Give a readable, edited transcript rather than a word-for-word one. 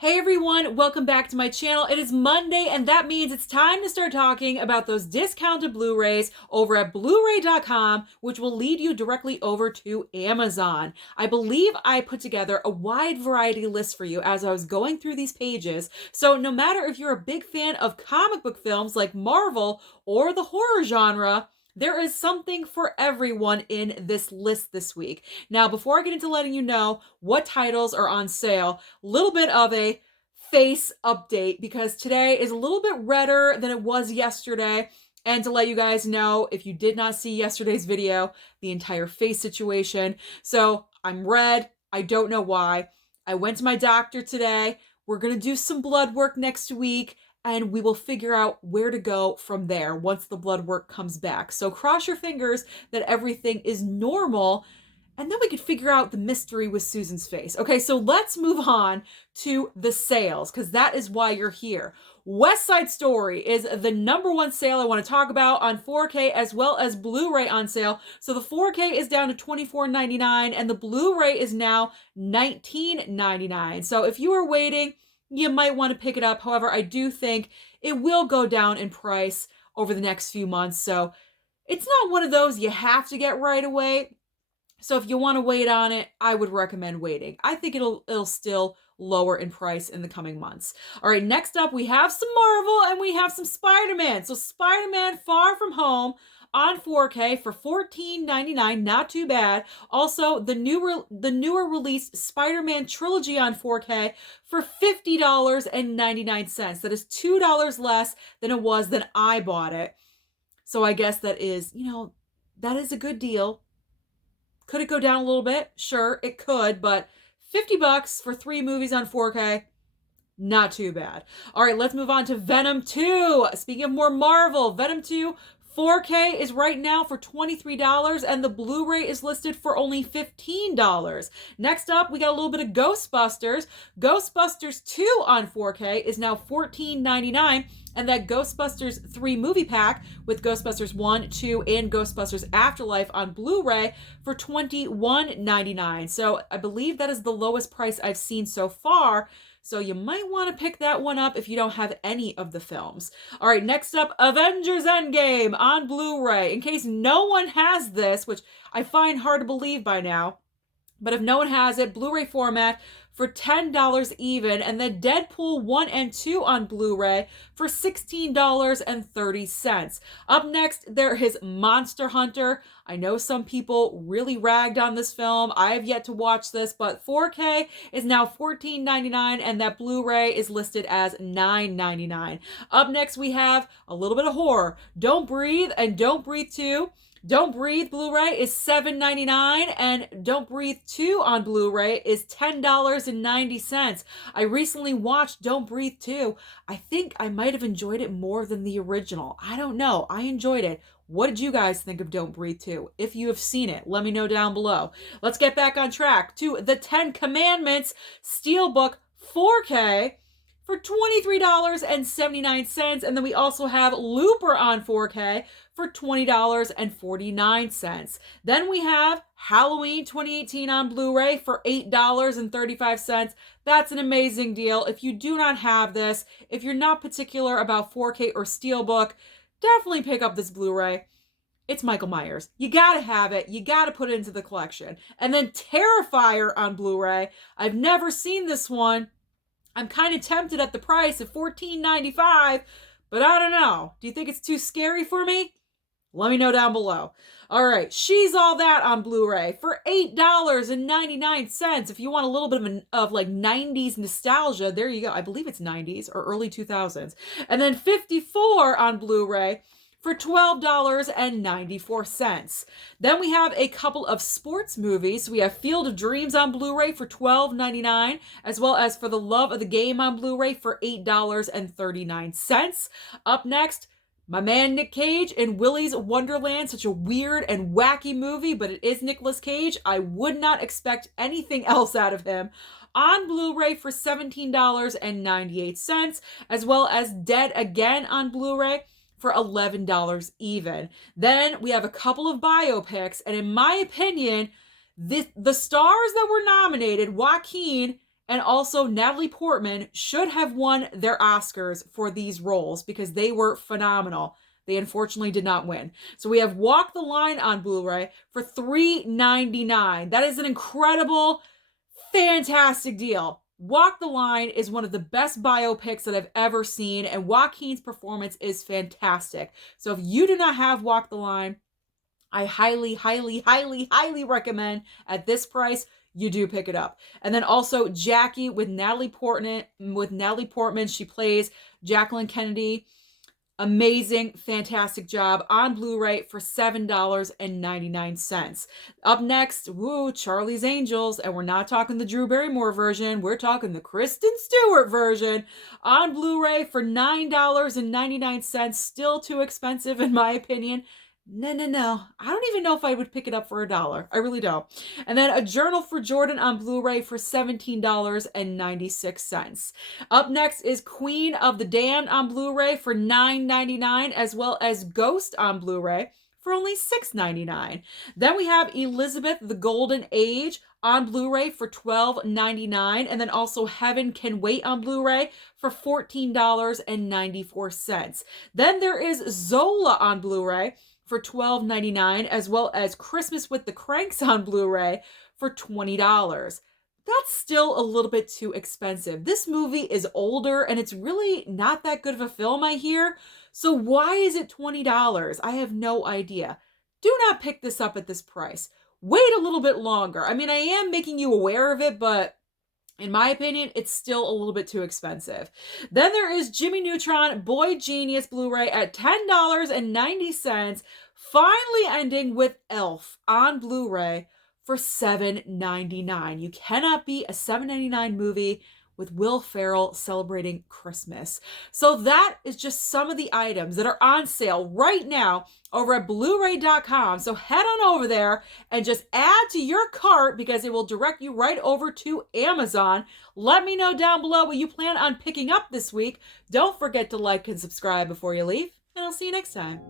Hey everyone, welcome back to my channel. It is Monday and that means it's time to start talking about those discounted Blu-rays over at blu-ray.com, which will lead you directly over to Amazon. I believe I put together a wide variety list for you as I was going through these pages. So no matter if you're a big fan of comic book films like Marvel or the horror genre, there is something for everyone in this list this week. Now, before I get into letting you know what titles are on sale, a little bit of a face update because today is a little bit redder than it was yesterday. And to let you guys know, if you did not see yesterday's video, the entire face situation. So I'm red. I don't know why. I went to my doctor today. We're going to do some blood work next week, and we will figure out where to go from there once the blood work comes back. So cross your fingers that everything is normal, and then we could figure out the mystery with Susan's face. Okay, so let's move on to the sales, because that is why you're here. West Side Story is the #1 sale I want to talk about on 4K as well as Blu-ray on sale. So the 4K is down to $24.99 and the Blu-ray is now $19.99. So if you are waiting, you might want to pick it up. However, I do think it will go down in price over the next few months. So it's not one of those you have to get right away. So if you want to wait on it, I would recommend waiting. I think it'll still lower in price in the coming months. All right, next up we have some Marvel and we have some Spider-Man. So Spider-Man Far From Home on 4K for $14.99, not too bad. Also, the newer released Spider-Man trilogy on 4K for $50.99. That is $2 less than it was when I bought it. So I guess that is, that is a good deal. Could it go down a little bit? Sure, it could, but $50 for 3 movies on 4K, not too bad. All right, let's move on to Venom 2. Speaking of more Marvel, Venom 2 4K is right now for $23 and the Blu-ray is listed for only $15. Next up, we got a little bit of Ghostbusters. Ghostbusters 2 on 4K is now $14.99, and that Ghostbusters 3 movie pack with Ghostbusters 1, 2, and Ghostbusters Afterlife on Blu-ray for $21.99. So I believe that is the lowest price I've seen so far. So you might want to pick that one up if you don't have any of the films. All right, next up, Avengers Endgame on Blu-ray. In case no one has this, which I find hard to believe by now, but if no one has it, Blu-ray format for $10 even, and then Deadpool 1 and 2 on Blu-ray for $16.30. Up next, there is Monster Hunter. I know some people really ragged on this film. I have yet to watch this, but 4K is now $14.99, and that Blu-ray is listed as $9.99. Up next, we have a little bit of horror. Don't Breathe and Don't Breathe 2. Don't Breathe Blu-ray is $7.99 and Don't Breathe 2 on Blu-ray is $10.90. I recently watched Don't Breathe 2. I think I might have enjoyed it more than the original. I don't know. I enjoyed it. What did you guys think of Don't Breathe 2? If you have seen it, let me know down below. Let's get back on track to The 10 Commandments Steelbook 4K for $23.79, and then we also have Looper on 4K for $20.49. Then we have Halloween 2018 on Blu-ray for $8.35. That's an amazing deal. If you do not have this, if you're not particular about 4K or Steelbook, definitely pick up this Blu-ray. It's Michael Myers. You gotta have it. You gotta put it into the collection. And then Terrifier on Blu-ray. I've never seen this one. I'm kind of tempted at the price of $14.95, but I don't know. Do you think it's too scary for me? Let me know down below. All right, She's All That on Blu-ray for $8.99. If you want a little bit of like 90s nostalgia, there you go. I believe it's 90s or early 2000s. And then 54 on Blu-ray for $12.94. Then we have a couple of sports movies. We have Field of Dreams on Blu-ray for $12.99, as well as For the Love of the Game on Blu-ray for $8.39. Up next, my man Nick Cage in Willy's Wonderland. Such a weird and wacky movie, but it is Nicolas Cage. I would not expect anything else out of him. On Blu-ray for $17.98, as well as Dead Again on Blu-ray for $11 even. Then we have a couple of biopics, and in my opinion, the stars that were nominated, Joaquin And also, Natalie Portman should have won their Oscars for these roles because they were phenomenal. They unfortunately did not win. So we have Walk the Line on Blu-ray for $3.99. That is an incredible, fantastic deal. Walk the Line is one of the best biopics that I've ever seen, and Joaquin's performance is fantastic. So if you do not have Walk the Line, I highly, highly, highly, highly recommend at this price you do pick it up. And then also Jackie with Natalie Portman. She plays Jacqueline Kennedy. Amazing, fantastic job on Blu-ray for $7.99. Up next, Charlie's Angels, and we're not talking the Drew Barrymore version, we're talking the Kristen Stewart version on Blu-ray for $9.99. Still too expensive in my opinion. No. I don't even know if I would pick it up for $1. I really don't. And then A Journal for Jordan on Blu-ray for $17.96. Up next is Queen of the Damned on Blu-ray for $9.99, as well as Ghost on Blu-ray for only $6.99. Then we have Elizabeth the Golden Age on Blu-ray for $12.99, and then also Heaven Can Wait on Blu-ray for $14.94. Then there is Zola on Blu-ray for $12.99, as well as Christmas with the Cranks on Blu-ray for $20. That's still a little bit too expensive. This movie is older and it's really not that good of a film, I hear. So why is it $20? I have no idea. Do not pick this up at this price. Wait a little bit longer. I mean, I am making you aware of it, but in my opinion, it's still a little bit too expensive. Then there is Jimmy Neutron Boy Genius Blu-ray at $10.90, finally ending with Elf on Blu-ray for $7.99. You cannot beat a $7.99 movie with Will Ferrell celebrating Christmas. So that is just some of the items that are on sale right now over at blu-ray.com. So head on over there and just add to your cart because it will direct you right over to Amazon. Let me know down below what you plan on picking up this week. Don't forget to like and subscribe before you leave, and I'll see you next time.